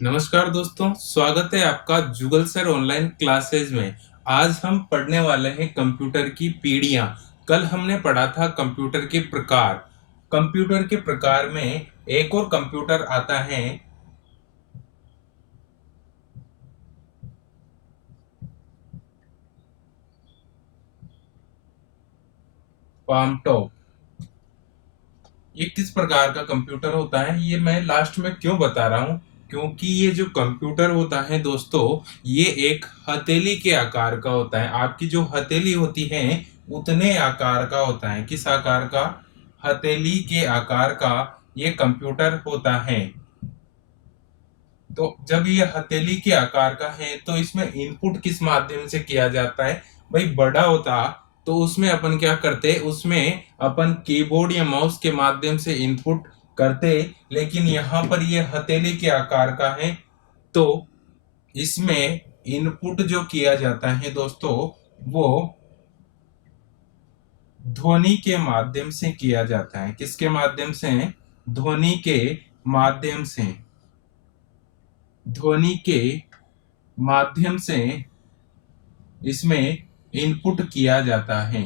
नमस्कार दोस्तों, स्वागत है आपका जुगल सर ऑनलाइन क्लासेज में। आज हम पढ़ने वाले हैं कंप्यूटर की पीढ़ियां। कल हमने पढ़ा था कंप्यूटर के प्रकार। कंप्यूटर के प्रकार में एक और कंप्यूटर आता है पाम टॉप। ये किस प्रकार का कंप्यूटर होता है ये मैं लास्ट में क्यों बता रहा हूँ, क्योंकि ये जो कंप्यूटर होता है दोस्तों, ये एक हथेली के आकार का होता है। आपकी जो हथेली होती है उतने आकार का होता है। किस आकार का? हथेली के आकार का ये कंप्यूटर होता है। तो जब ये हथेली के आकार का है तो इसमें इनपुट किस माध्यम से किया जाता है? भाई बड़ा होता तो उसमें अपन क्या करते, उसमें अपन कीबोर्ड या माउस के माध्यम से इनपुट करते, लेकिन यहाँ पर ये हथेली के आकार का है तो इसमें इनपुट जो किया जाता है दोस्तों, वो ध्वनि के माध्यम से किया जाता है। किसके माध्यम से? ध्वनि के माध्यम से। ध्वनि के माध्यम से इसमें इनपुट किया जाता है।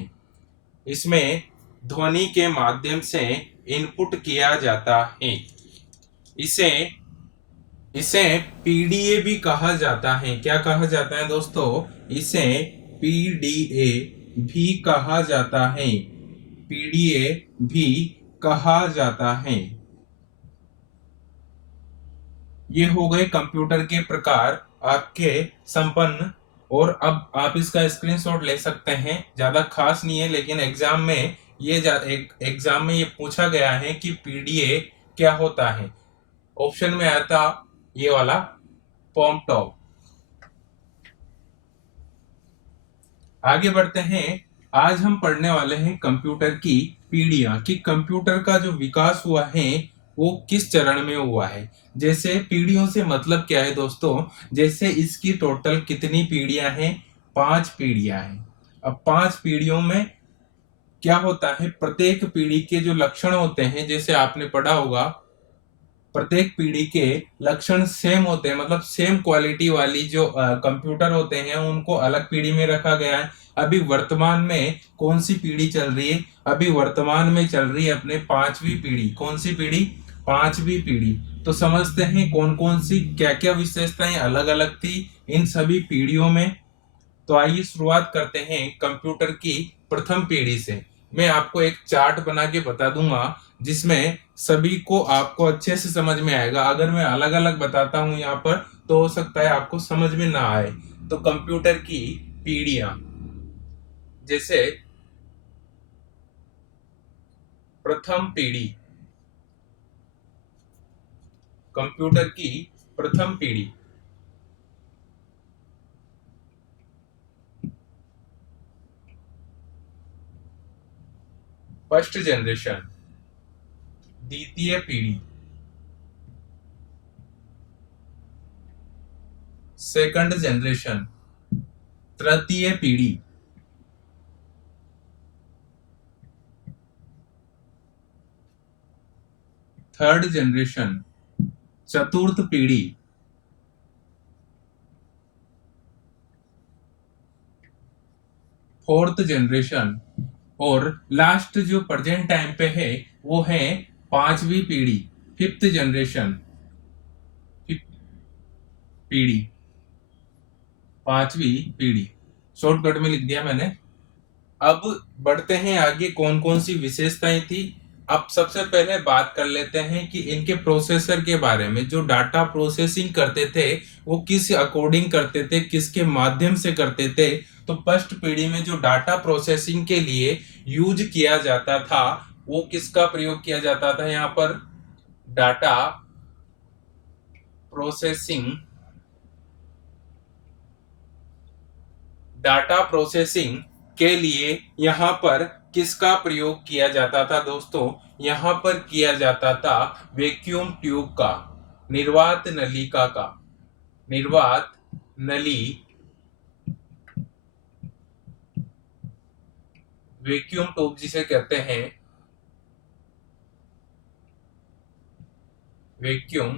इसमें ध्वनि के माध्यम से इनपुट किया जाता है। इसे इसे पीडीए भी कहा जाता है। क्या कहा जाता है दोस्तों? इसे पीडीए भी कहा जाता है। पीडीए भी कहा जाता है। ये हो गए कंप्यूटर के प्रकार आपके संपन्न। और अब आप इसका स्क्रीनशॉट ले सकते हैं। ज्यादा खास नहीं है, लेकिन एग्जाम में एग्जाम में ये पूछा गया है कि पीडीए क्या होता है। ऑप्शन में आया था ये वाला पॉम टॉप। आगे बढ़ते हैं। आज हम पढ़ने वाले हैं कंप्यूटर की पीढ़ियां, कि कंप्यूटर का जो विकास हुआ है वो किस चरण में हुआ है। जैसे पीढ़ियों से मतलब क्या है दोस्तों? जैसे इसकी टोटल कितनी पीढ़ियां हैं? 5 पीढ़ियां हैं। अब 5 पीढ़ियों में क्या होता है, प्रत्येक पीढ़ी के जो लक्षण होते हैं, जैसे आपने पढ़ा होगा, प्रत्येक पीढ़ी के लक्षण सेम होते हैं, मतलब सेम क्वालिटी वाली जो कंप्यूटर होते हैं उनको अलग पीढ़ी में रखा गया है। अभी वर्तमान में कौन सी पीढ़ी चल रही है? अभी वर्तमान में चल रही है अपने 5वीं पीढ़ी। कौन सी पीढ़ी? 5वीं पीढ़ी। तो समझते हैं कौन कौन सी क्या क्या विशेषताएं अलग अलग थी इन सभी पीढ़ियों में। तो आइए शुरुआत करते हैं कंप्यूटर की प्रथम पीढ़ी से। मैं आपको एक चार्ट बना के बता दूंगा जिसमें सभी को आपको अच्छे से समझ में आएगा। अगर मैं अलग अलग बताता हूं यहाँ पर तो हो सकता है आपको समझ में ना आए। तो कंप्यूटर की पीढ़ियां, जैसे प्रथम पीढ़ी, कंप्यूटर की प्रथम पीढ़ी। First generation. द्वितीय पीढ़ी। Second generation. तृतीय पीढ़ी। Third generation. चतुर्थ पीढ़ी। Fourth generation. और लास्ट जो प्रेजेंट टाइम पे है वो है 5वीं पीढ़ी, फिफ्थ जनरेशन। फिफ्थ पीढ़ी, 5वीं पीढ़ी। शॉर्टकट में लिख दिया मैंने। अब बढ़ते हैं आगे, कौन कौन सी विशेषताएं थी। अब सबसे पहले बात कर लेते हैं कि इनके प्रोसेसर के बारे में। जो डाटा प्रोसेसिंग करते थे वो किस अकॉर्डिंग करते थे, किसके माध्यम से करते थे? तो फर्स्ट पीढ़ी में जो डाटा प्रोसेसिंग के लिए यूज किया जाता था वो किसका प्रयोग किया जाता था? यहाँ पर डाटा प्रोसेसिंग। डाटा प्रोसेसिंग के लिए यहाँ पर किसका प्रयोग किया जाता था दोस्तों? यहाँ पर किया जाता था वैक्यूम ट्यूब का, निर्वात नलिका का। निर्वात नली, वैक्यूम ट्यूब जिसे कहते हैं, वैक्यूम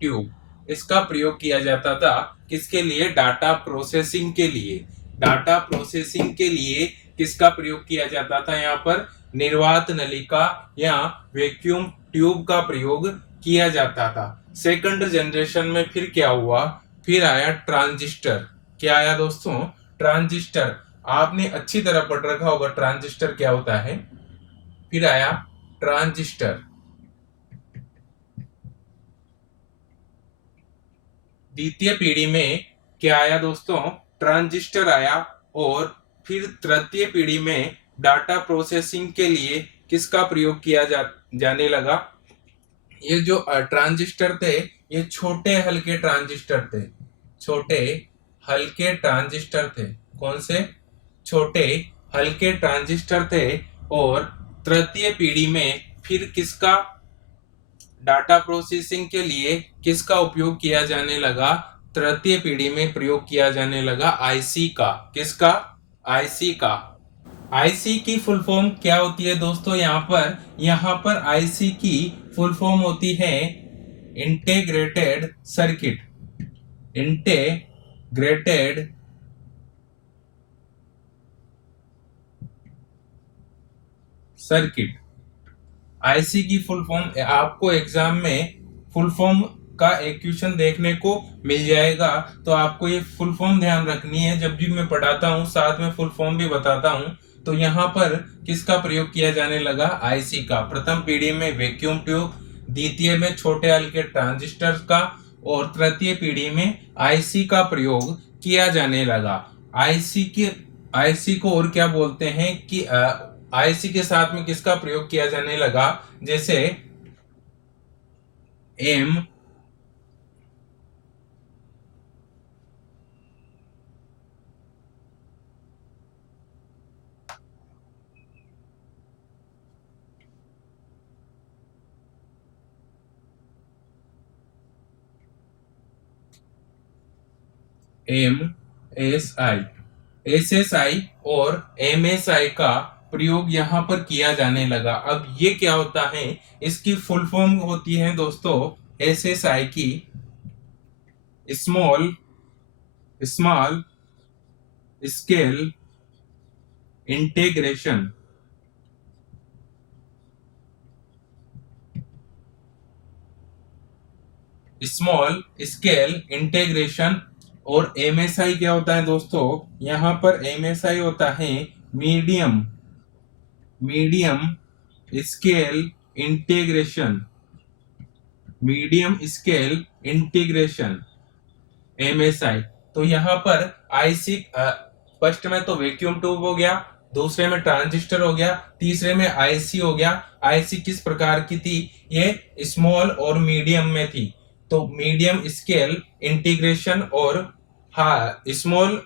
ट्यूब, इसका प्रयोग किया जाता था किसके लिए? डाटा प्रोसेसिंग के लिए। डाटा प्रोसेसिंग के लिए किसका प्रयोग किया जाता था? यहाँ पर निर्वात नलिका या वैक्यूम ट्यूब का प्रयोग किया जाता था। सेकंड जनरेशन में फिर क्या हुआ? फिर आया ट्रांजिस्टर। क्या आया दोस्तों? ट्रांजिस्टर। आपने अच्छी तरह पढ़ रखा होगा ट्रांजिस्टर क्या होता है। फिर आया ट्रांजिस्टर। द्वितीय पीढ़ी में क्या आया दोस्तों? ट्रांजिस्टर आया। और फिर तृतीय पीढ़ी में डाटा प्रोसेसिंग के लिए किसका प्रयोग किया जाने लगा? ये जो ट्रांजिस्टर थे ये छोटे हल्के ट्रांजिस्टर थे। छोटे हल्के ट्रांजिस्टर थे। कौन से? छोटे हल्के ट्रांजिस्टर थे। और तृतीय पीढ़ी में फिर किसका डाटा प्रोसेसिंग के लिए किसका उपयोग किया जाने लगा? तृतीय पीढ़ी में प्रयोग किया जाने लगा आईसी का। किसका? आईसी का। आईसी की फुल फॉर्म क्या होती है दोस्तों? यहाँ पर आईसी की फुल फॉर्म होती है integrated circuit. Integrated circuit. IC की फुल फॉर्म आपको एग्जाम में फुल फॉर्म का एक क्वेश्चन देखने को मिल जाएगा, तो आपको ये फुल फॉर्म ध्यान रखनी है। जब भी मैं पढ़ाता हूँ साथ में फुल फॉर्म भी बताता हूँ। तो यहाँ पर किसका प्रयोग किया जाने लगा? आईसी का। प्रथम पीढ़ी में वैक्यूम ट्यूब, द्वितीय में छोटे हल्के ट्रांजिस्टर का, और तृतीय पीढ़ी में आईसी का प्रयोग किया जाने लगा। आईसी को और क्या बोलते हैं कि आईसी के साथ में किसका प्रयोग किया जाने लगा? जैसे एम एस आई, एसएसआई और एमएसआई का प्रयोग यहाँ पर किया जाने लगा। अब ये क्या होता है? इसकी फुल फॉर्म होती है दोस्तों एसएसआई की small scale integration. Small scale integration. और एमएसआई क्या होता है दोस्तों? यहाँ पर एमएसआई होता है medium scale integration. Medium scale integration MSI. तो यहाँ पर आईसी फर्स्ट में तो वैक्यूम ट्यूब हो गया, दूसरे में ट्रांजिस्टर हो गया, तीसरे में आईसी हो गया। आईसी किस प्रकार की थी? ये स्मॉल और मीडियम में थी। तो मीडियम स्केल इंटीग्रेशन और स्मॉल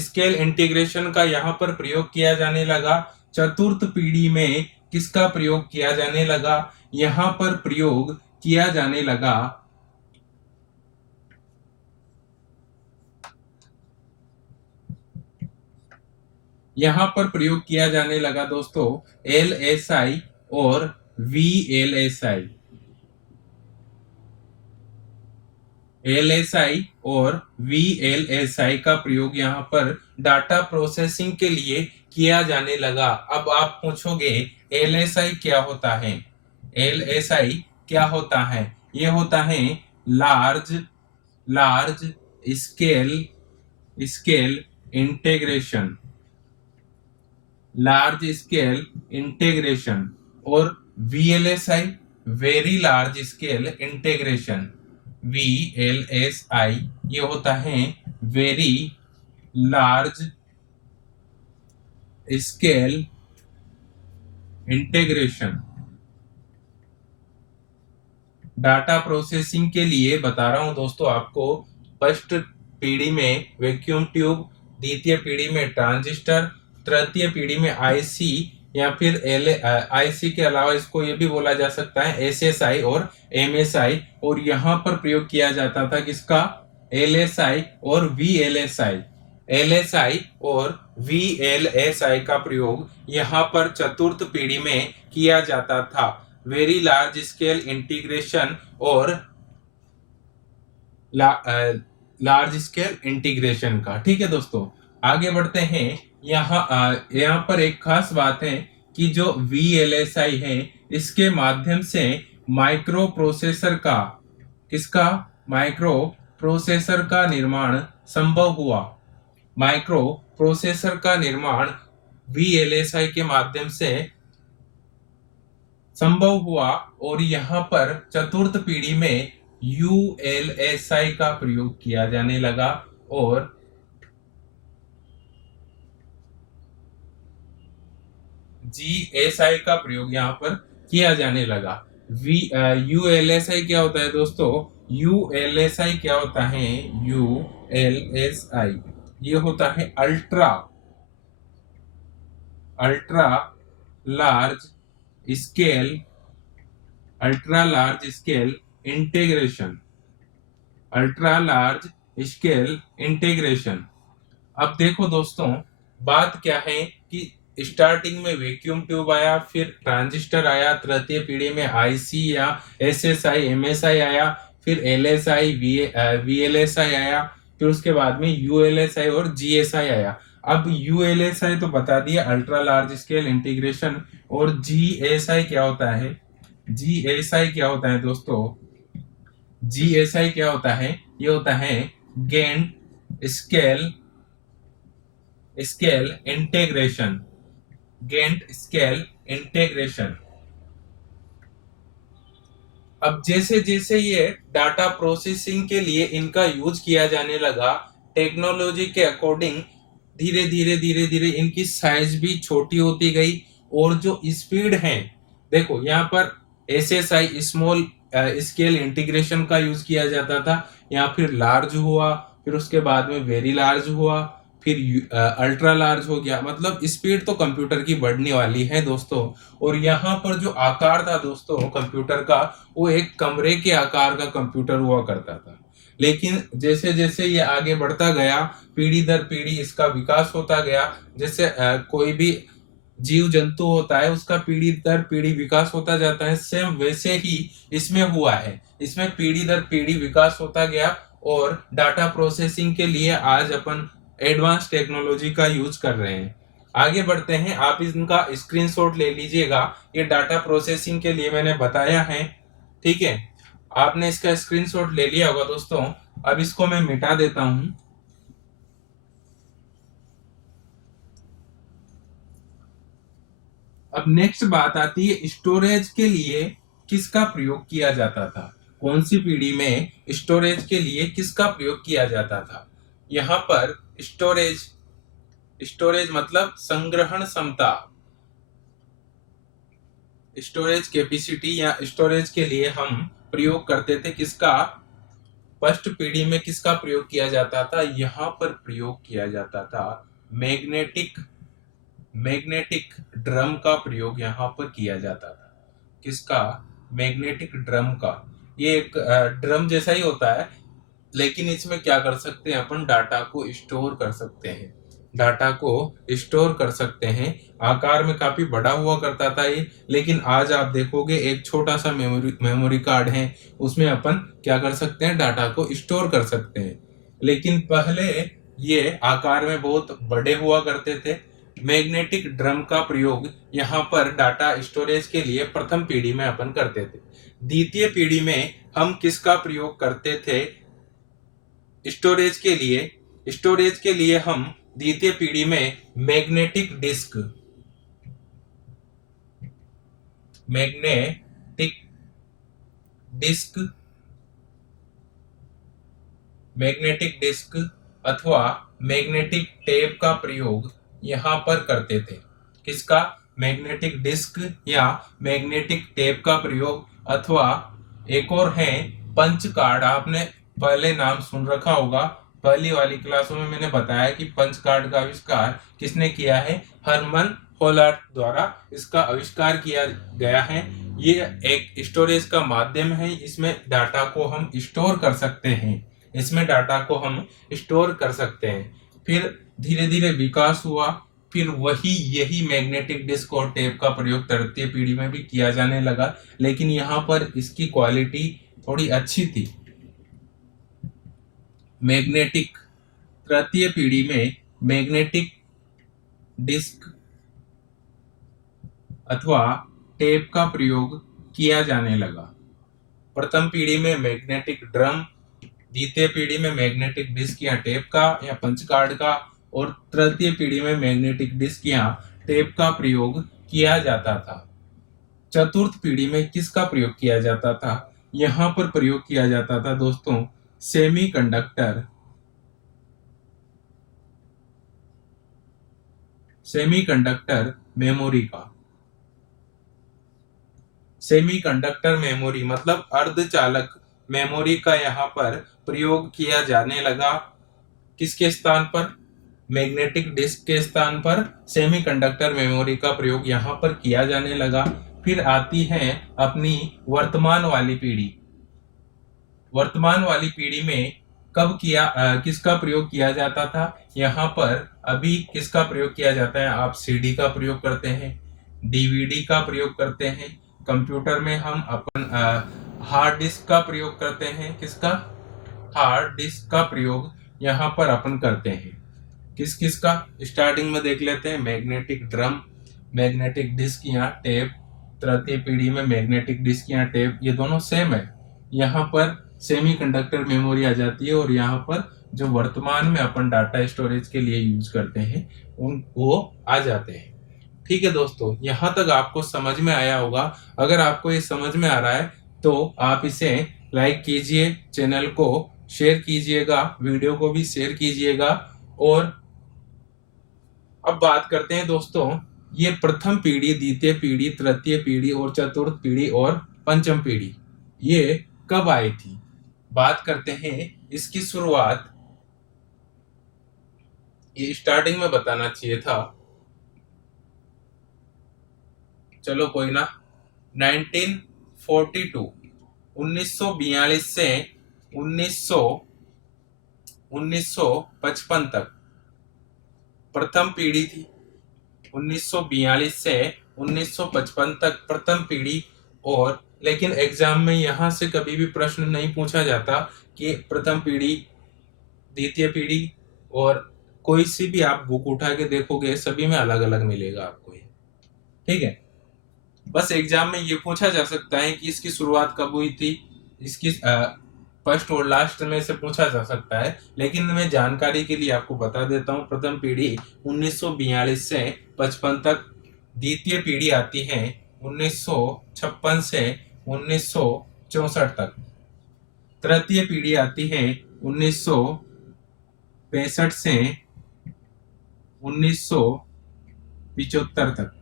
स्केल इंटीग्रेशन का यहाँ पर प्रयोग किया जाने लगा। चतुर्थ पीढ़ी में किसका प्रयोग किया जाने लगा? यहाँ पर प्रयोग किया जाने लगा दोस्तों एलएसआई और वीएलएसआई। एलएसआई और वीएलएसआई का प्रयोग यहाँ पर डाटा प्रोसेसिंग के लिए किया जाने लगा। अब आप पूछोगे एलएसआई क्या होता है? एलएसआई क्या होता है? ये होता है large scale integration. Large scale integration. और VLSI very large scale integration. VLSI ये होता है very large scale integration. Data processing के लिए बता रहा हूं दोस्तों आपको। फर्स्ट पीढ़ी में वैक्यूम ट्यूब, द्वितीय पीढ़ी में ट्रांजिस्टर, तृतीय पीढ़ी में आईसी या फिर आईसी के अलावा इसको ये भी बोला जा सकता है एसएसआई और एमएसआई। और यहाँ पर प्रयोग किया जाता था किसका? एलएसआई और वीएलएसआई। एलएसआई और वीएलएसआई का प्रयोग यहाँ पर चतुर्थ पीढ़ी में किया जाता था। वेरी लार्ज स्केल इंटीग्रेशन और लार्ज स्केल इंटीग्रेशन का। ठीक है दोस्तों, आगे बढ़ते हैं। यहाँ पर एक खास बात है कि जो VLSI है, इसके माध्यम से माइक्रो प्रोसेसर का किसका माइक्रो प्रोसेसर का निर्माण संभव हुआ। माइक्रो प्रोसेसर का निर्माण VLSI के माध्यम से संभव हुआ, और यहाँ पर चतुर्थ पीढ़ी में ULSI का प्रयोग किया जाने लगा, और GSI का प्रयोग यहाँ पर किया जाने लगा। ULSI क्या होता है दोस्तों? ULSI क्या होता है? ULSI ये होता है ultra large scale integration. Ultra large scale integration. अब देखो दोस्तों, बात क्या है कि स्टार्टिंग में वैक्यूम ट्यूब आया, फिर ट्रांजिस्टर आया, तृतीय पीढ़ी में IC या SSI MSI आया, फिर LSI VLSI आया, फिर उसके बाद में ULSI और GSI आया। अब ULSI तो बता दिया, अल्ट्रा लार्ज स्केल इंटीग्रेशन। और GSI क्या होता है? GSI क्या होता है दोस्तों? GSI क्या होता है? ये होता है giant scale integration. Giant scale integration. अब जैसे जैसे ये डाटा प्रोसेसिंग के लिए इनका यूज किया जाने लगा, टेक्नोलॉजी के अकॉर्डिंग धीरे धीरे इनकी साइज भी छोटी होती गई, और जो स्पीड है, देखो यहाँ पर SSI स्मॉल स्केल इंटीग्रेशन का यूज किया जाता था, या फिर लार्ज हुआ, फिर उसके बाद में वेरी लार्ज हुआ, फिर अल्ट्रा लार्ज हो गया। मतलब स्पीड तो कंप्यूटर की बढ़ने वाली है दोस्तों। और यहाँ पर जो आकार था दोस्तों कंप्यूटर का, वो एक कमरे के आकार का कंप्यूटर हुआ करता था। लेकिन जैसे जैसे ये आगे बढ़ता गया, पीढ़ी दर पीढ़ी इसका विकास होता गया। जैसे कोई भी जीव जंतु होता है, उसका पीढ़ी दर पीढ़ी विकास होता जाता है, सेम वैसे ही इसमें हुआ है। इसमें पीढ़ी दर पीढ़ी विकास होता गया, और डाटा प्रोसेसिंग के लिए आज अपन एडवांस टेक्नोलॉजी का यूज कर रहे हैं। आगे बढ़ते हैं, आप इनका स्क्रीनशॉट ले लीजिएगा। ये डाटा प्रोसेसिंग के लिए मैंने बताया है, ठीक है। आपने इसका स्क्रीनशॉट ले लिया होगा दोस्तों। अब इसको मैं मिटा देता हूं। अब नेक्स्ट बात आती है, स्टोरेज के लिए किसका प्रयोग किया जाता था? कौन सी पीढ़ी में स्टोरेज के लिए किसका प्रयोग किया जाता था? यहाँ पर स्टोरेज मतलब संग्रहण क्षमता, स्टोरेज कैपेसिटी या स्टोरेज के लिए हम प्रयोग करते थे किसका? फर्स्ट पीढ़ी में किसका प्रयोग किया जाता था? यहाँ पर प्रयोग किया जाता था मैग्नेटिक ड्रम का प्रयोग यहाँ पर किया जाता था। किसका? मैग्नेटिक ड्रम का। ये एक ड्रम जैसा ही होता है, लेकिन इसमें क्या कर सकते हैं अपन? डाटा को स्टोर कर सकते हैं। डाटा को स्टोर कर सकते हैं। आकार में काफी बड़ा हुआ करता था ये, लेकिन आज आप देखोगे एक छोटा सा मेमोरी कार्ड है, उसमें अपन क्या कर सकते हैं? डाटा को स्टोर कर सकते हैं। लेकिन पहले ये आकार में बहुत बड़े हुआ करते थे। मैग्नेटिक ड्रम का प्रयोग यहाँ पर डाटा स्टोरेज के लिए प्रथम पीढ़ी में अपन करते थे। द्वितीय पीढ़ी में हम किसका प्रयोग करते थे? स्टोरेज के लिए हम द्वितीय पीढ़ी में मैग्नेटिक डिस्क अथवा मैग्नेटिक टेप का प्रयोग यहाँ पर करते थे। किसका? मैग्नेटिक डिस्क या मैग्नेटिक टेप का प्रयोग, अथवा एक और है पंच कार्ड। आपने पहले नाम सुन रखा होगा, पहली वाली क्लासों में मैंने बताया कि पंच कार्ड का आविष्कार किसने किया है? हरमन होलार्ट द्वारा इसका आविष्कार किया गया है। ये एक स्टोरेज का माध्यम है, इसमें डाटा को हम स्टोर कर सकते हैं। फिर धीरे धीरे विकास हुआ, फिर यही मैग्नेटिक डिस्क और टेप का प्रयोग तृतीय पीढ़ी में भी किया जाने लगा, लेकिन यहाँ पर इसकी क्वालिटी थोड़ी अच्छी थी। मैग्नेटिक तृतीय पीढ़ी में मैग्नेटिक डिस्क अथवा टेप का प्रयोग किया जाने लगा। प्रथम पीढ़ी में मैग्नेटिक ड्रम, द्वितीय पीढ़ी में मैग्नेटिक डिस्क या टेप का या पंच कार्ड का, और तृतीय पीढ़ी में मैग्नेटिक डिस्क या टेप का प्रयोग किया जाता था। चतुर्थ पीढ़ी में किसका प्रयोग किया जाता था? यहाँ पर प्रयोग किया जाता था दोस्तों सेमीकंडक्टर मेमोरी का। सेमीकंडक्टर मेमोरी मतलब अर्धचालक मेमोरी का यहाँ पर प्रयोग किया जाने लगा। किसके स्थान पर? मैग्नेटिक डिस्क के स्थान पर सेमीकंडक्टर मेमोरी का प्रयोग यहाँ पर किया जाने लगा। फिर आती है अपनी वर्तमान वाली पीढ़ी। वर्तमान वाली पीढ़ी में किसका प्रयोग किया जाता था? यहाँ पर अभी किसका प्रयोग किया जाता है? आप सीडी का प्रयोग करते हैं, डीवीडी का प्रयोग करते हैं, कंप्यूटर में हम अपन हार्ड डिस्क का प्रयोग करते हैं। किसका? हार्ड डिस्क का प्रयोग यहाँ पर अपन करते हैं। किस किस का स्टार्टिंग में देख लेते हैं। मैग्नेटिक ड्रम, मैग्नेटिक डिस्क या टेप। तृतीय पीढ़ी में मैग्नेटिक डिस्क या टेप, ये दोनों सेम है। यहाँ पर सेमीकंडक्टर मेमोरी आ जाती है और यहाँ पर जो वर्तमान में अपन डाटा स्टोरेज के लिए यूज करते हैं वो आ जाते हैं। ठीक है दोस्तों, यहाँ तक आपको समझ में आया होगा। अगर आपको ये समझ में आ रहा है तो आप इसे लाइक कीजिए, चैनल को शेयर कीजिएगा, वीडियो को भी शेयर कीजिएगा। और अब बात करते हैं दोस्तों, ये प्रथम पीढ़ी, द्वितीय पीढ़ी, तृतीय पीढ़ी और चतुर्थ पीढ़ी और पंचम पीढ़ी ये कब आई थी? बात करते हैं इसकी शुरुआत। ये स्टार्टिंग में बताना चाहिए था, चलो कोई ना। 1942 1942 से 1955 तक प्रथम पीढ़ी थी। 1942 से 1955 तक प्रथम पीढ़ी। और लेकिन एग्जाम में यहाँ से कभी भी प्रश्न नहीं पूछा जाता कि प्रथम पीढ़ी, द्वितीय पीढ़ी, और कोई सी भी आप बुक उठा के देखोगे सभी में अलग अलग मिलेगा आपको ये। ठीक है, बस एग्जाम में ये पूछा जा सकता है कि इसकी शुरुआत कब हुई थी, इसकी फर्स्ट और लास्ट में से पूछा जा सकता है। लेकिन मैं जानकारी के लिए आपको बता देता हूँ, प्रथम पीढ़ी 1942 से 55 तक। द्वितीय पीढ़ी आती है 1956 से 1964 तक। तृतीय पीढ़ी आती है 1965 से 1975 तक।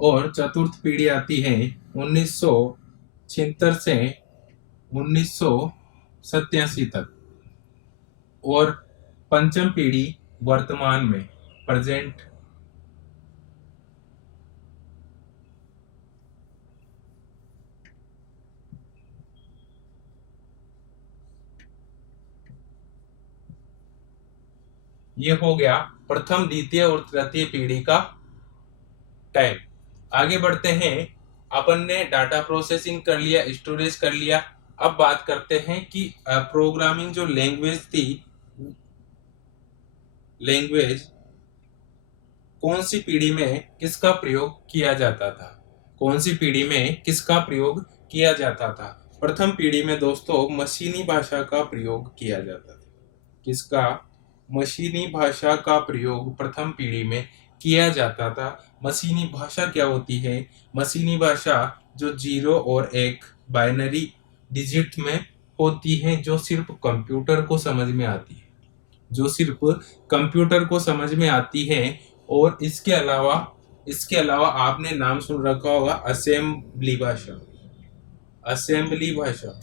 और चतुर्थ पीढ़ी आती है 1976 से 1987 तक। और पंचम पीढ़ी वर्तमान में, प्रेजेंट। ये हो गया प्रथम, द्वितीय और तृतीय पीढ़ी का टाइम। आगे बढ़ते हैं। अपन ने डाटा प्रोसेसिंग कर लिया, स्टोरेज कर लिया। अब बात करते हैं कि प्रोग्रामिंग जो लैंग्वेज थी, लैंग्वेज कौन सी पीढ़ी में किसका प्रयोग किया जाता था? कौन सी पीढ़ी में किसका प्रयोग किया जाता था? प्रथम पीढ़ी में दोस्तों मशीनी भाषा का प्रयोग किया जाता था। किसका? मशीनी भाषा का प्रयोग प्रथम पीढ़ी में किया जाता था। मशीनी भाषा क्या होती है? मशीनी भाषा जो 0 और 1 बाइनरी डिजिट में होती है, जो सिर्फ कंप्यूटर को समझ में आती है, जो सिर्फ कंप्यूटर को समझ में आती है। और इसके अलावा आपने नाम सुन रखा होगा असेंबली भाषा। असेंबली भाषा।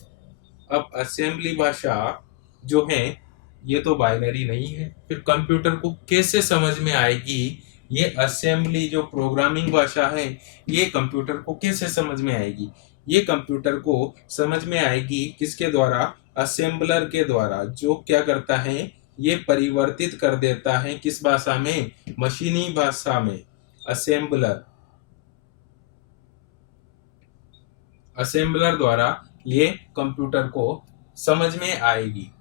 अब असेंबली भाषा जो है ये तो बाइनरी नहीं है, फिर कंप्यूटर को कैसे समझ में आएगी? ये असेंबली जो प्रोग्रामिंग भाषा है ये कंप्यूटर को कैसे समझ में आएगी? ये कंप्यूटर को समझ में आएगी किसके द्वारा? असेंबलर के द्वारा, जो क्या करता है, ये परिवर्तित कर देता है किस भाषा में? मशीनी भाषा में। असेंबलर द्वारा ये कंप्यूटर को समझ में आएगी।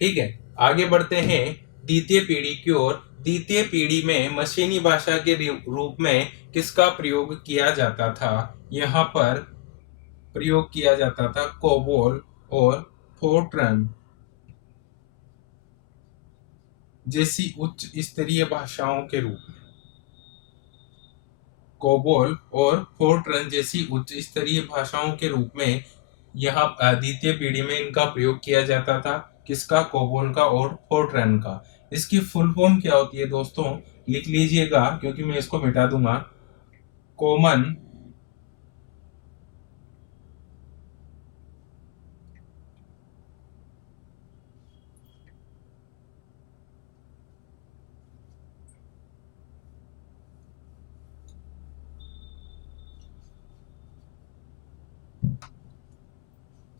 ठीक है, आगे बढ़ते हैं द्वितीय पीढ़ी की ओर। द्वितीय पीढ़ी में मशीनी भाषा के रूप में किसका प्रयोग किया जाता था? यहाँ पर प्रयोग किया जाता था कोबोल और फोर्ट्रन जैसी उच्च स्तरीय भाषाओं के रूप में। कोबोल और फोर्ट्रन जैसी उच्च स्तरीय भाषाओं के रूप में यहाँ द्वितीय पीढ़ी में इनका प्रयोग किया जाता था। किसका? कोबोल का और फोर्ट्रन का। इसकी फुल फॉर्म क्या होती है दोस्तों? लिख लीजिएगा क्योंकि मैं इसको मिटा दूंगा। कॉमन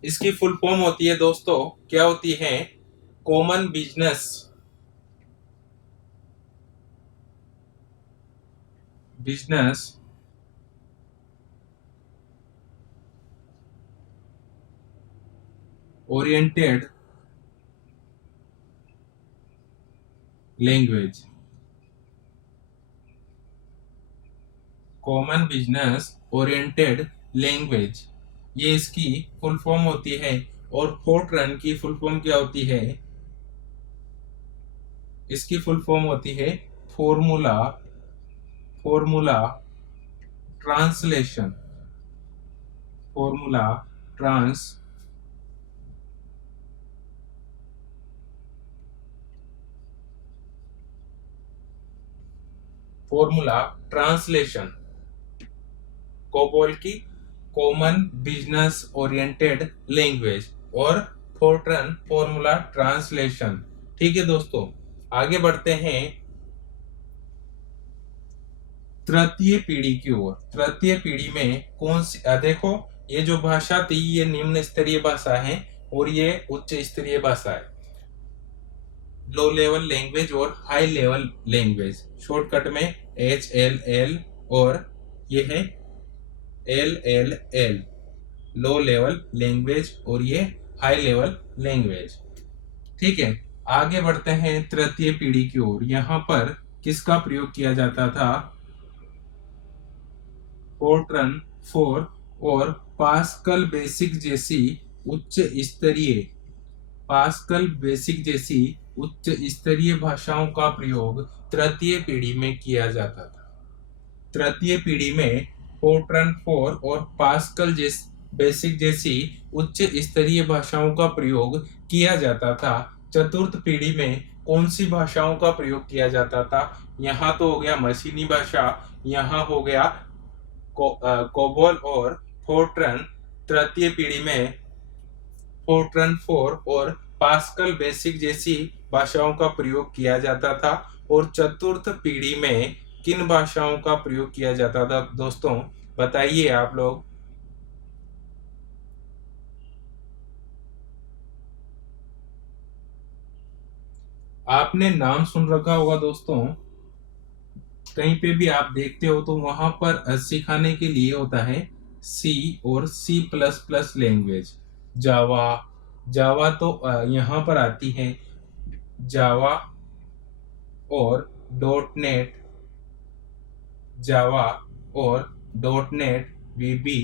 इसकी फुल फॉर्म होती है दोस्तों, क्या होती है? Common business oriented language. Common business oriented language, ये इसकी फुल फॉर्म होती है। और फोर्ट्रन की फुल फॉर्म क्या होती है? इसकी फुल फॉर्म होती है formula formula translation. Formula trans formula translation. COBOL की कॉमन बिजनेस ओरिएंटेड लैंग्वेज और फोर्ट्रन फॉर्मूला ट्रांसलेशन। ठीक है दोस्तों, आगे बढ़ते हैं तृतीय पीढ़ी की ओर। तृतीय पीढ़ी में कौन सी देखो, ये जो भाषा थी ये निम्न स्तरीय भाषा है और ये उच्च स्तरीय भाषा है। लो लेवल लैंग्वेज और हाई लेवल लैंग्वेज, शॉर्टकट में HLL, और ये है LLL, लो लेवल लैंग्वेज और ये हाई लेवल लैंग्वेज। ठीक है, आगे बढ़ते हैं तृतीय पीढ़ी की ओर। यहाँ पर किसका प्रयोग किया जाता था? फोर्ट्रन 4 और पास्कल बेसिक जैसी उच्च स्तरीय पास्कल बेसिक जैसी उच्च स्तरीय भाषाओं का प्रयोग तृतीय पीढ़ी में किया जाता था। तृतीय पीढ़ी में फोर्ट्रन 4 और पास्कल बेसिक जैसी उच्च स्तरीय भाषाओं का प्रयोग किया जाता था। चतुर्थ पीढ़ी में कौन सी भाषाओं का प्रयोग किया जाता था? यहाँ तो हो गया मशीनी भाषा, यहाँ हो गया कोबोल और फोर्ट्रन। तृतीय पीढ़ी में फोर्ट्रन 4 और पास्कल बेसिक जैसी भाषाओं का प्रयोग किया जाता था। और चतुर्थ पीढ़ी में किन भाषाओं का प्रयोग किया जाता था दोस्तों? बताइए आप लोग। आपने नाम सुन रखा होगा दोस्तों, कहीं पे भी आप देखते हो तो वहां पर सिखाने के लिए होता है C और C++ लैंग्वेज। जावा, जावा तो यहाँ पर आती है जावा और .NET, जावा और .NET VB,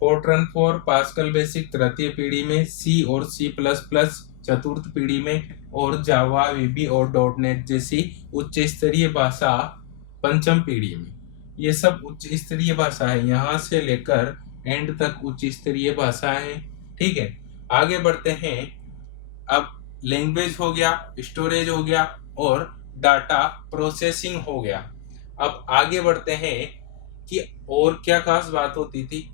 Fortran 4 pascal basic तृतीय पीढ़ी में, C और C++ चतुर्थ पीढ़ी में, और जावा, VB और .NET जैसी उच्च स्तरीय भाषा पंचम पीढ़ी में। ये सब उच्च स्तरीय भाषा है, यहाँ से लेकर एंड तक उच्च स्तरीय भाषा है। ठीक है, आगे बढ़ते हैं। अब लैंग्वेज हो गया, स्टोरेज हो गया और डाटा प्रोसेसिंग हो गया। अब आगे बढ़ते हैं कि और क्या खास बात होती थी।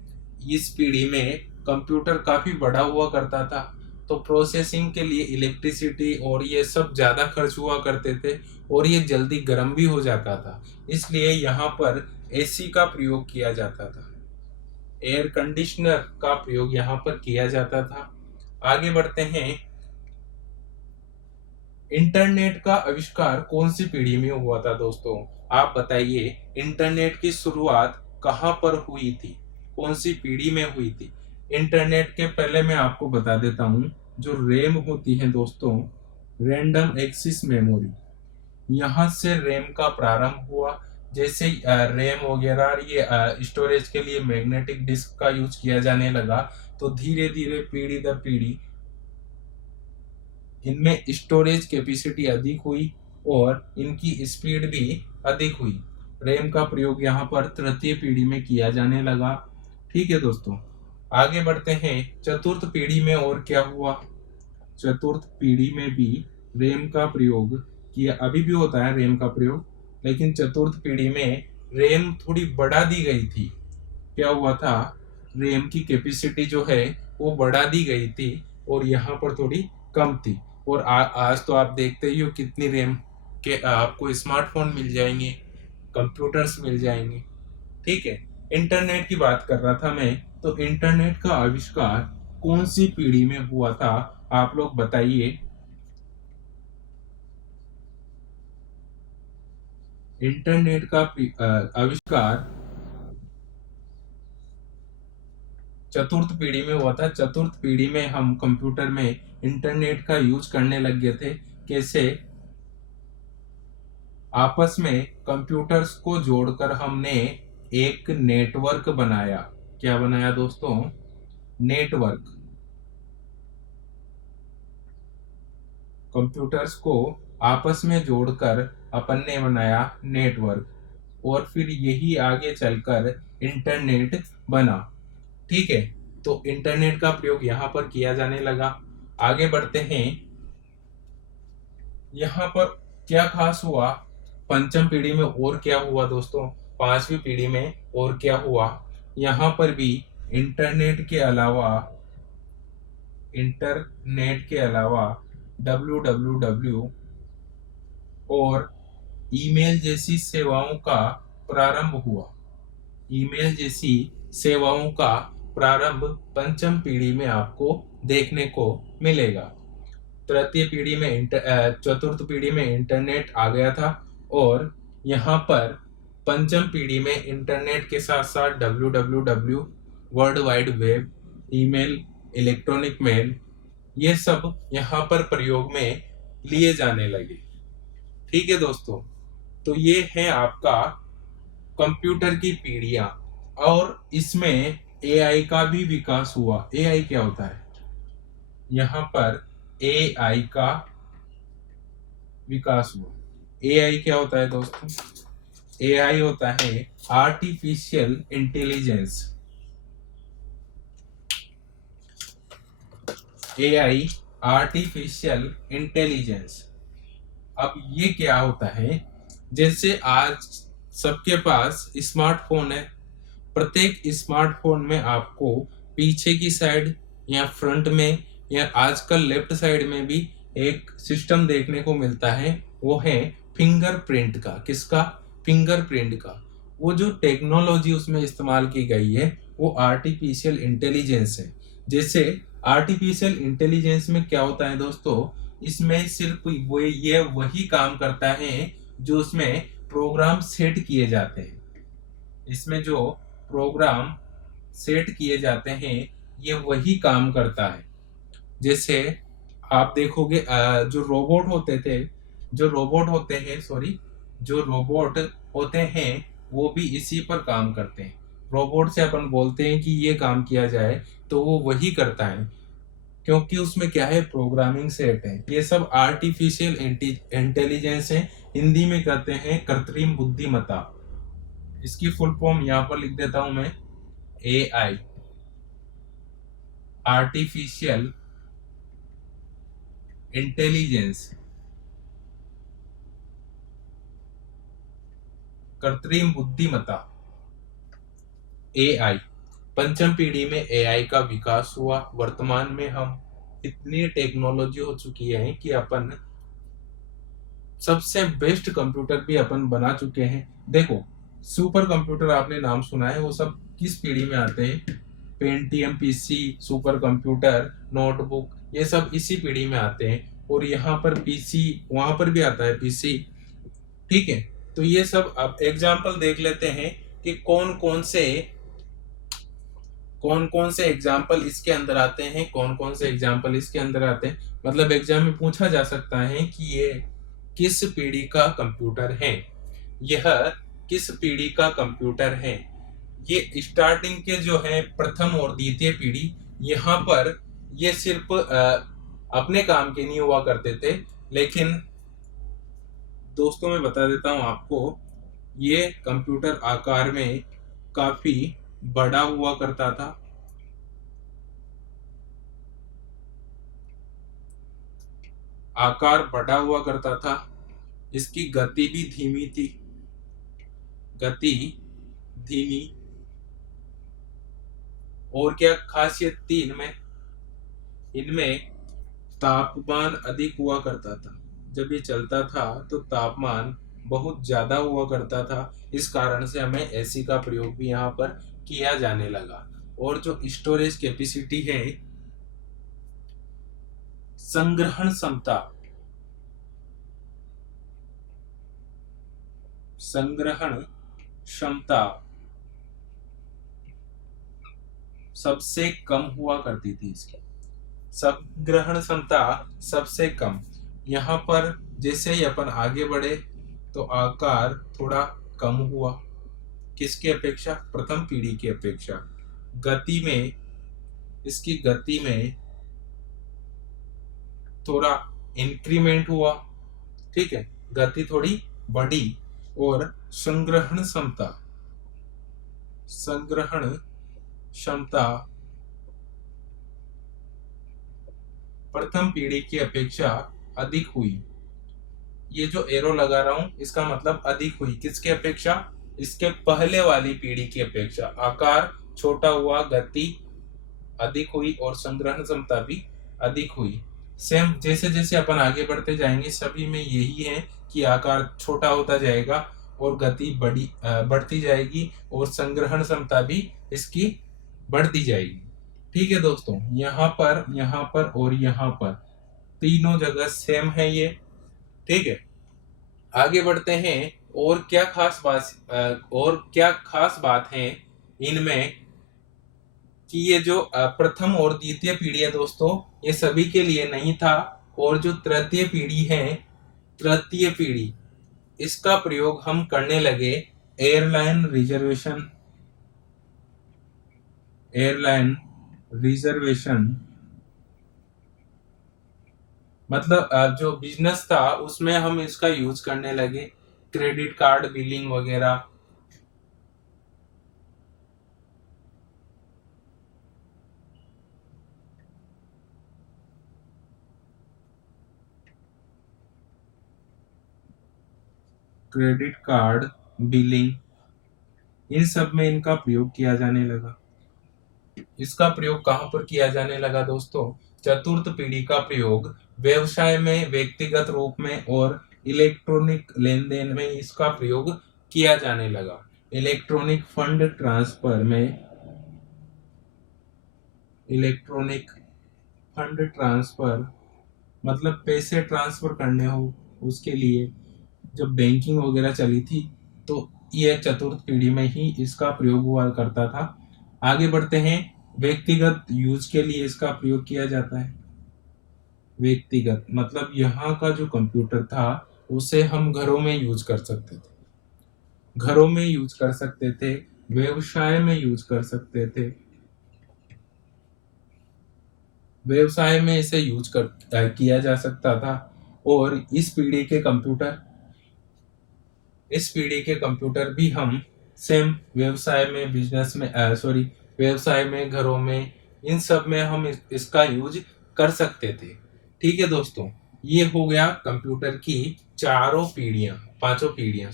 इस पीढ़ी में कंप्यूटर काफी बड़ा हुआ करता था, तो प्रोसेसिंग के लिए इलेक्ट्रिसिटी और ये सब ज्यादा खर्च हुआ करते थे और ये जल्दी गर्म भी हो जाता था। इसलिए यहाँ पर AC का प्रयोग किया जाता था, एयर कंडीशनर का प्रयोग यहाँ पर किया जाता था। आगे बढ़ते हैं, इंटरनेट का आविष्कार कौन सी पीढ़ी में हुआ था दोस्तों? आप बताइए, इंटरनेट की शुरुआत कहाँ पर हुई थी, कौन सी पीढ़ी में हुई थी। इंटरनेट के पहले मैं आपको बता देता हूँ, जो रैम होती है दोस्तों, रैंडम एक्सेस मेमोरी, यहाँ से रैम का प्रारंभ हुआ। जैसे रैम वगैरह ये स्टोरेज के लिए मैग्नेटिक डिस्क का यूज किया जाने लगा, तो धीरे धीरे पीढ़ी दर पीढ़ी इनमें स्टोरेज कैपेसिटी अधिक हुई और इनकी स्पीड भी अधिक हुई। रैम का प्रयोग यहाँ पर तृतीय पीढ़ी में किया जाने लगा। ठीक है दोस्तों, आगे बढ़ते हैं। चतुर्थ पीढ़ी में और क्या हुआ। चतुर्थ पीढ़ी में भी रैम का प्रयोग किया, अभी भी होता है रैम का प्रयोग, लेकिन चतुर्थ पीढ़ी में रैम थोड़ी बढ़ा दी गई थी। क्या हुआ था, रैम की कैपेसिटी जो है वो बढ़ा दी गई थी और यहाँ पर थोड़ी कम थी। और आज तो आप देखते ही हो कितनी रैम के आपको स्मार्टफोन मिल जाएंगे, कंप्यूटर्स मिल जाएंगे। ठीक है, इंटरनेट की बात कर रहा था मैं, तो इंटरनेट का आविष्कार कौन सी पीढ़ी में हुआ था, आप लोग बताइए। इंटरनेट का आविष्कार चतुर्थ पीढ़ी में हुआ था। चतुर्थ पीढ़ी में हम कंप्यूटर में इंटरनेट का यूज करने लग गए थे। कैसे, आपस में कंप्यूटर्स को जोड़कर हमने एक नेटवर्क बनाया। क्या बनाया दोस्तों, नेटवर्क। कंप्यूटर्स को आपस में जोड़कर अपन ने बनाया नेटवर्क और फिर यही आगे चलकर इंटरनेट बना। ठीक है, तो इंटरनेट का प्रयोग यहाँ पर किया जाने लगा। आगे बढ़ते हैं। यहाँ पर क्या खास हुआ, पंचम पीढ़ी में और क्या हुआ दोस्तों, पांचवी पीढ़ी में और क्या हुआ। यहाँ पर भी इंटरनेट के अलावा www और ईमेल जैसी सेवाओं का प्रारंभ हुआ। ईमेल जैसी सेवाओं का प्रारंभ पंचम पीढ़ी में आपको देखने को मिलेगा। तृतीय पीढ़ी में चतुर्थ पीढ़ी में इंटरनेट आ गया था और यहाँ पर पंचम पीढ़ी में इंटरनेट के साथ साथ www, world wide web, email, electronic mail, ये सब यहाँ पर प्रयोग में लिए जाने लगे। ठीक है दोस्तों, तो ये है आपका कंप्यूटर की पीढ़ियां और इसमें एआई का भी विकास हुआ। एआई क्या होता है, यहाँ पर एआई का विकास हुआ। एआई क्या होता है दोस्तों, एआई होता है artificial intelligence. AI artificial intelligence. अब ये क्या होता है, जैसे आज सबके पास स्मार्टफोन है, प्रत्येक स्मार्टफोन में आपको पीछे की साइड या फ्रंट में या आजकल लेफ्ट साइड में भी एक सिस्टम देखने को मिलता है, वो है फिंगरप्रिंट का। किसका, फिंगरप्रिंट का। वो जो टेक्नोलॉजी उसमें इस्तेमाल की गई है वो आर्टिफिशियल इंटेलिजेंस है। जैसे आर्टिफिशियल इंटेलिजेंस में क्या होता है दोस्तों, इसमें सिर्फ वो ये वही काम करता है जो उसमें प्रोग्राम सेट किए जाते हैं। इसमें जो प्रोग्राम सेट किए जाते हैं ये वही काम करता है। जैसे आप देखोगे जो रोबोट होते थे, जो रोबोट होते हैं वो भी इसी पर काम करते हैं। रोबोट से अपन बोलते हैं कि ये काम किया जाए तो वो वही करता है, क्योंकि उसमें क्या है, प्रोग्रामिंग सेट है। ये सब आर्टिफिशियल इंटेलिजेंस है, हिंदी में कहते हैं कृत्रिम बुद्धिमत्ता। इसकी फुल फॉर्म यहाँ पर लिख देता हूं मैं, एआई, आर्टिफिशियल इंटेलिजेंस, कृत्रिम बुद्धिमत्ता, एआई। पंचम पीढ़ी में एआई का विकास हुआ। वर्तमान में हम इतनी टेक्नोलॉजी हो चुकी है कि अपन सबसे बेस्ट कंप्यूटर भी अपन बना चुके हैं। देखो, सुपर कंप्यूटर आपने नाम सुना है, वो सब किस पीढ़ी में आते हैं, Pentium PC, super computer, notebook, ये सब इसी पीढ़ी में आते हैं। और यहाँ पर पीसी, वहां पर भी आता है पीसी। ठीक है, तो ये सब अब एग्जाम्पल देख लेते हैं। कि कौन कौन से एग्जाम्पल इसके अंदर आते हैं, कौन कौन से एग्जाम्पल इसके अंदर आते हैं। मतलब एग्जाम में पूछा जा सकता है कि ये किस पीढ़ी का कंप्यूटर है, यह किस पीढ़ी का कंप्यूटर है। ये स्टार्टिंग के जो है प्रथम और द्वितीय पीढ़ी, यहाँ पर ये सिर्फ अपने काम के नहीं हुआ करते थे, लेकिन दोस्तों मैं बता देता हूँ आपको, ये कंप्यूटर आकार में काफी बड़ा हुआ करता था। आकार बड़ा हुआ करता था, इसकी गति भी धीमी थी, गति धीमी। और क्या खासियत थी इनमें, इनमें तापमान अधिक हुआ करता था। जब ये चलता था तो तापमान बहुत ज्यादा हुआ करता था, इस कारण से हमें एसी का प्रयोग भी यहाँ पर किया जाने लगा। और जो स्टोरेज कैपेसिटी है, संग्रहण क्षमता, संग्रहण क्षमता सबसे कम हुआ करती थी इसकी, संग्रहण क्षमता सबसे कम। यहाँ पर जैसे ही अपन आगे बढ़े तो आकार थोड़ा कम हुआ, किसकी अपेक्षा, प्रथम पीढ़ी की अपेक्षा। गति में, इसकी गति में थोड़ा इंक्रीमेंट हुआ, ठीक है, गति थोड़ी बढ़ी। और संग्रहण क्षमता, संग्रहण क्षमता प्रथम पीढ़ी की अपेक्षा अधिक हुई। ये जो एरो लगा रहा हूं इसका मतलब अधिक हुई, किसके अपेक्षा, इसके पहले वाली पीढ़ी की अपेक्षा। आकार छोटा हुआ, गति अधिक हुई और संग्रहण क्षमता भी अधिक हुई। सेम जैसे जैसे अपन आगे बढ़ते जाएंगे सभी में यही है कि आकार छोटा होता जाएगा और गति बढ़ती जाएगी और संग्रहण क्षमता भी इसकी बढ़ती जाएगी। ठीक है दोस्तों, यहाँ पर और यहाँ पर तीनों जगह सेम है ये। ठीक है, आगे बढ़ते हैं। और क्या खास बात है इनमें कि ये जो प्रथम और द्वितीय पीढ़ी है दोस्तों, ये सभी के लिए नहीं था। और जो तृतीय पीढ़ी है, तृतीय पीढ़ी, इसका प्रयोग हम करने लगे एयरलाइन रिजर्वेशन, मतलब जो बिजनेस था उसमें हम इसका यूज करने लगे, क्रेडिट कार्ड बिलिंग वगैरह। क्रेडिट कार्ड बिलिंग, इन सब में इनका प्रयोग किया जाने लगा। इसका प्रयोग कहां पर किया जाने लगा दोस्तों, चतुर्थ पीढ़ी का प्रयोग व्यवसाय में, व्यक्तिगत रूप में और इलेक्ट्रॉनिक लेन देन में इसका प्रयोग किया जाने लगा। इलेक्ट्रॉनिक फंड ट्रांसफर में, इलेक्ट्रॉनिक फंड ट्रांसफर मतलब पैसे ट्रांसफर करने हो उसके लिए जब बैंकिंग वगैरह चली थी तो ये चतुर्थ पीढ़ी में ही इसका प्रयोग हुआ करता था। आगे बढ़ते हैं, व्यक्तिगत यूज के लिए इसका प्रयोग किया जाता है। व्यक्तिगत मतलब यहाँ का जो कंप्यूटर था उसे हम घरों में यूज कर सकते थे, घरों में यूज कर सकते थे, व्यवसाय में यूज कर सकते थे, व्यवसाय में इसे यूज किया जा सकता था। और इस पीढ़ी के कंप्यूटर भी हम सेम व्यवसाय में, बिजनेस में, व्यवसाय में, घरों में, इन सब में हम इसका यूज कर सकते थे। ठीक है दोस्तों, ये हो गया कंप्यूटर की पांचों पीढ़ियां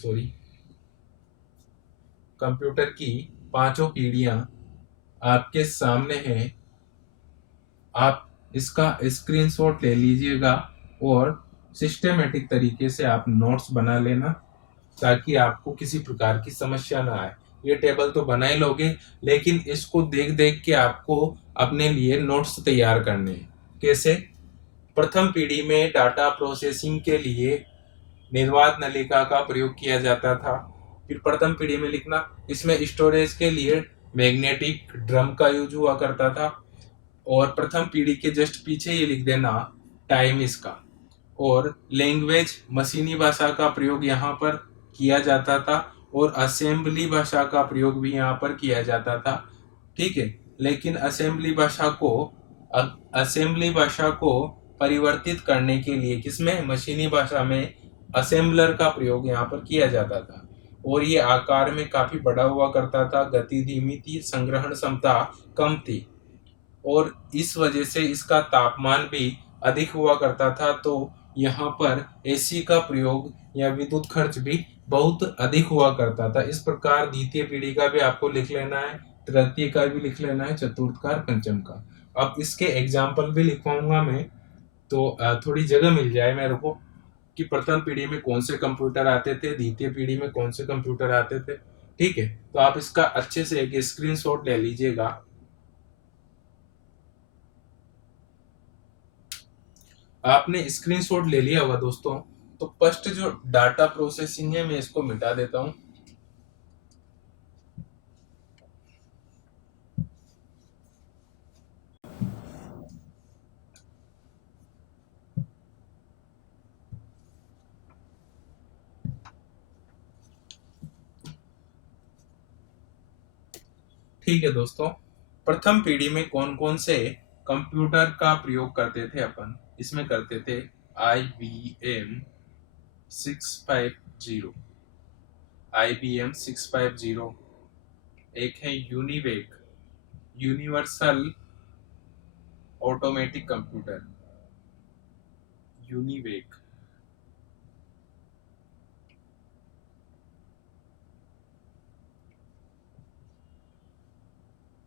कंप्यूटर की पांचों पीढ़ियां आपके सामने हैं। आप इसका स्क्रीनशॉट ले लीजिएगा और सिस्टेमेटिक तरीके से आप नोट्स बना लेना ताकि आपको किसी प्रकार की समस्या ना आए। ये टेबल तो बना ही लोगे, लेकिन इसको देख देख के आपको अपने लिए नोट्स तैयार करने हैं। कैसे, प्रथम पीढ़ी में डाटा प्रोसेसिंग के लिए निर्वात नलिका का प्रयोग किया जाता था। फिर प्रथम पीढ़ी में लिखना, इसमें स्टोरेज के लिए मैग्नेटिक ड्रम का यूज हुआ करता था। और प्रथम पीढ़ी के जस्ट पीछे ये लिख देना टाइम इसका। और लैंग्वेज मशीनी भाषा का प्रयोग यहाँ पर किया जाता था और असेंबली भाषा का प्रयोग भी यहाँ पर किया जाता था। ठीक है, लेकिन असेंबली भाषा को परिवर्तित करने के लिए किसमें, मशीनी भाषा में असेंबलर का प्रयोग यहाँ पर किया जाता था। और ये आकार में काफी बड़ा हुआ करता था, गति धीमी थी, संग्रहण क्षमता कम थी और इस वजह से इसका तापमान भी अधिक हुआ करता था। तो यहाँ पर एसी का प्रयोग या विद्युत खर्च भी बहुत अधिक हुआ करता था। इस प्रकार द्वितीय पीढ़ी का भी आपको लिख लेना है, तृतीय का भी लिख लेना है, चतुर्थ का, पंचम का। अब इसके एग्जाम्पल भी लिखवाऊंगा मैं, तो थोड़ी जगह मिल जाए मेरे को कि प्रथम पीढ़ी में कौन से कंप्यूटर आते थे, द्वितीय पीढ़ी में कौन से कंप्यूटर आते थे। ठीक है, तो आप इसका अच्छे से एक स्क्रीनशॉट ले लीजिएगा। आपने स्क्रीनशॉट ले लिया होगा दोस्तों, तो फर्स्ट जो डाटा प्रोसेसिंग है मैं इसको मिटा देता हूं। ठीक है दोस्तों, प्रथम पीढ़ी में कौन कौन से कंप्यूटर का प्रयोग करते थे अपन, इसमें करते थे IBM 650, IBM 650, एक है UNIVAC, universal automatic computer, UNIVAC.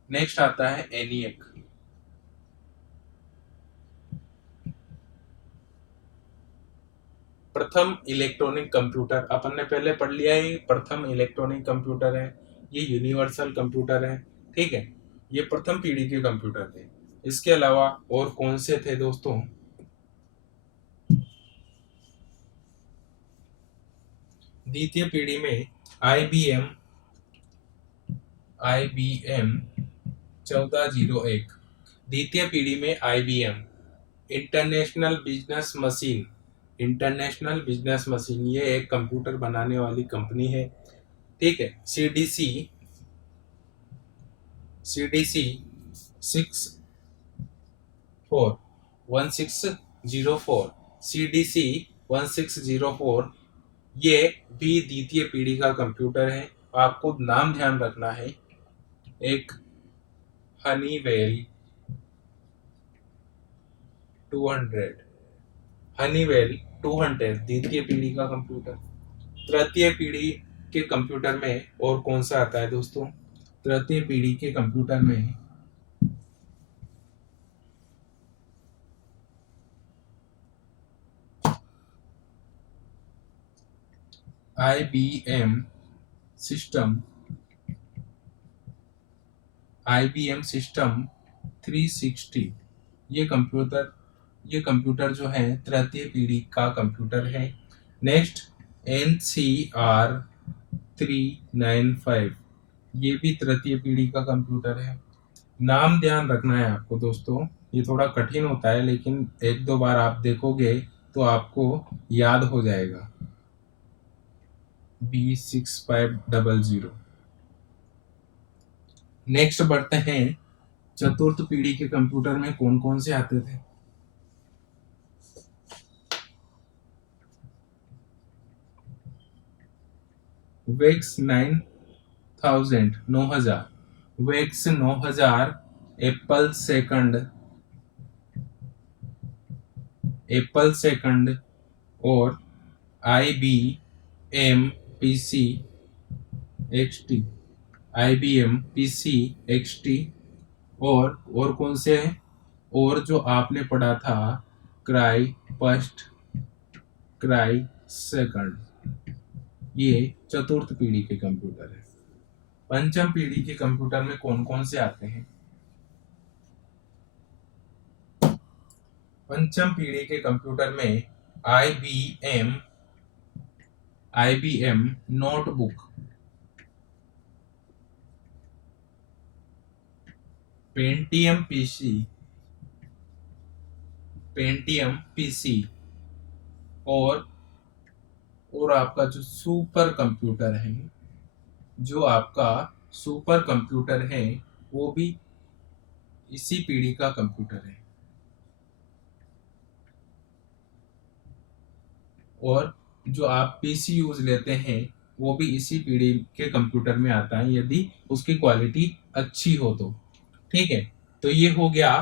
Next आता है एनिएक। प्रथम इलेक्ट्रॉनिक कंप्यूटर अपन ने पहले पढ़ लिया है, प्रथम इलेक्ट्रॉनिक कंप्यूटर है, ये यूनिवर्सल कंप्यूटर है। ठीक है, ये प्रथम पीढ़ी के कंप्यूटर थे। इसके अलावा और कौन से थे दोस्तों, द्वितीय पीढ़ी में IBM 1401, द्वितीय पीढ़ी में IBM international business machine, international business machine, ये एक कंप्यूटर बनाने वाली कंपनी है। ठीक है, CDC 1604, CDC 1604, ये भी द्वितीय पीढ़ी का कंप्यूटर है। आपको नाम ध्यान रखना है, एक हनीवेल 200, हनीवेल 200 द्वितीय पीढ़ी का कंप्यूटर। तृतीय पीढ़ी के कंप्यूटर में और कौन सा आता है दोस्तों, तृतीय पीढ़ी के कंप्यूटर में IBM सिस्टम, IBM सिस्टम 360, ये कंप्यूटर जो है तृतीय पीढ़ी का कंप्यूटर है। नेक्स्ट NCR 395, ये भी तृतीय पीढ़ी का कंप्यूटर है। नाम ध्यान रखना है आपको दोस्तों, ये थोड़ा कठिन होता है लेकिन एक दो बार आप देखोगे तो आपको याद हो जाएगा। B6500। नेक्स्ट बढ़ते हैं, चतुर्थ पीढ़ी के कंप्यूटर में कौन कौन से आते थे। वेक्स 9000, 9000, वेक्स 9000, एप्पल सेकंड और IBM PC XT, IBM PC XT। और कौन से हैं, और जो आपने पढ़ा था क्राई फर्स्ट, क्राई सेकंड, ये चतुर्थ पीढ़ी के कंप्यूटर है। पंचम पीढ़ी के कंप्यूटर में कौन कौन से आते हैं, पंचम पीढ़ी के कंप्यूटर में IBM notebook, Pentium PC, Pentium PC और आपका जो सुपर कंप्यूटर है, जो आपका सुपर कंप्यूटर है वो भी इसी पीढ़ी का कंप्यूटर है। और जो आप पीसी यूज लेते हैं वो भी इसी पीढ़ी के कंप्यूटर में आता है, यदि उसकी क्वालिटी अच्छी हो तो। ठीक है, तो ये हो गया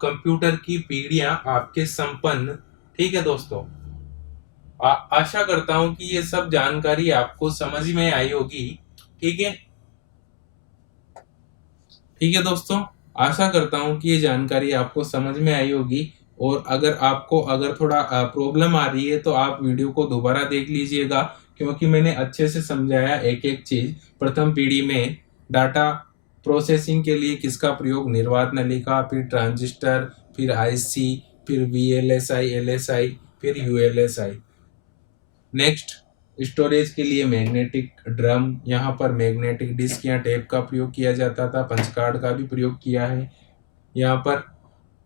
कंप्यूटर की पीढ़ियां आपके संपन्न। ठीक है दोस्तों, आशा करता हूं कि ये सब जानकारी आपको समझ में आई होगी। ठीक है, ठीक है दोस्तों, आशा करता हूं कि ये जानकारी आपको समझ में आई होगी। और अगर थोड़ा प्रॉब्लम आ रही है तो आप वीडियो को दोबारा देख लीजिएगा, क्योंकि मैंने अच्छे से समझाया एक एक चीज। प्रथम पीढ़ी में डाटा प्रोसेसिंग के लिए किसका प्रयोग, निर्वात नलिका, फिर ट्रांजिस्टर, फिर आईसी, फिर वीएलएसआई, एलएसआई, फिर यूएलएसआई। नेक्स्ट, स्टोरेज के लिए मैग्नेटिक ड्रम, यहाँ पर मैग्नेटिक डिस्क या टेप का प्रयोग किया जाता था। पंच कार्ड का भी प्रयोग किया है। यहाँ पर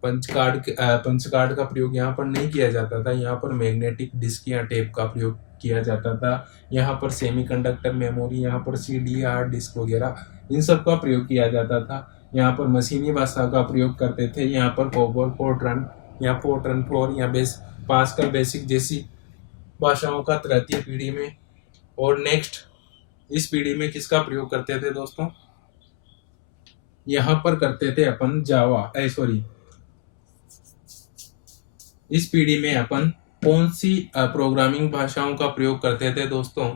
पंच कार्ड का प्रयोग यहाँ पर नहीं किया जाता था, यहाँ पर मैग्नेटिक डिस्क या टेप का प्रयोग किया जाता था। यहाँ पर सेमीकंडक्टर मेमोरी, यहाँ पर सीडी, हार्ड डिस्क वगैरह इन सब का प्रयोग किया जाता था। यहाँ पर मशीनी भाषा का प्रयोग करते थे। यहाँ पर कोबोल, फोर्ट्रन या फोर्ट्रन 4 या पास्कल बेसिक जैसी भाषाओं का तृतीय पीढ़ी में। और नेक्स्ट, इस पीढ़ी में किसका प्रयोग करते थे दोस्तों, यहाँ पर करते थे अपन जावा, सॉरी, इस पीढ़ी में अपन कौन सी प्रोग्रामिंग भाषाओं का प्रयोग करते थे दोस्तों।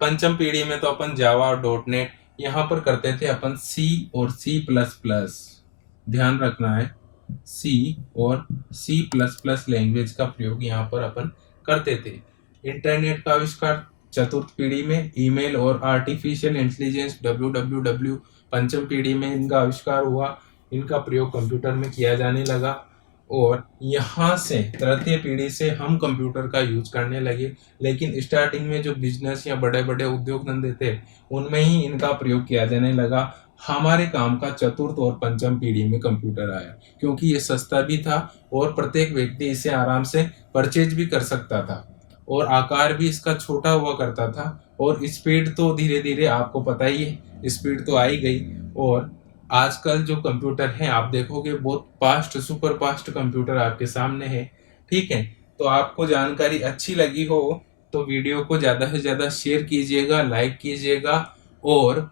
पंचम पीढ़ी में तो अपन जावा और डॉटनेट, यहाँ पर करते थे अपन सी और सी प्लस प्लस। ध्यान रखना है, सी और सी प्लस प्लस लैंग्वेज का प्रयोग यहाँ पर अपन करते थे। इंटरनेट का आविष्कार चतुर्थ पीढ़ी में, ईमेल और आर्टिफिशियल इंटेलिजेंस WWW पंचम पीढ़ी में इनका आविष्कार हुआ। इनका प्रयोग कंप्यूटर में किया जाने लगा और यहाँ से तृतीय पीढ़ी से हम कंप्यूटर का यूज करने लगे। लेकिन स्टार्टिंग में जो बिजनेस या बड़े बड़े उद्योग धंधे थे उनमें ही इनका प्रयोग किया जाने लगा। हमारे काम का चतुर्थ और पंचम पीढ़ी में कंप्यूटर आया, क्योंकि ये सस्ता भी था और प्रत्येक व्यक्ति इसे आराम से परचेज भी कर सकता था और आकार भी इसका छोटा हुआ करता था। और स्पीड तो धीरे धीरे आपको पता ही है, स्पीड तो आई गई। और आजकल जो कंप्यूटर हैं आप देखोगे बहुत फास्ट, सुपर फास्ट कंप्यूटर आपके सामने है। ठीक है, तो आपको जानकारी अच्छी लगी हो तो वीडियो को ज़्यादा से ज़्यादा शेयर कीजिएगा, लाइक कीजिएगा और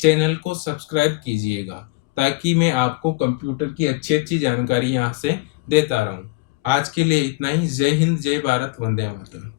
चैनल को सब्सक्राइब कीजिएगा, ताकि मैं आपको कंप्यूटर की अच्छी अच्छी जानकारी यहाँ से देता रहूँ। आज के लिए इतना ही। जय हिंद, जय भारत, वंदे मातरम।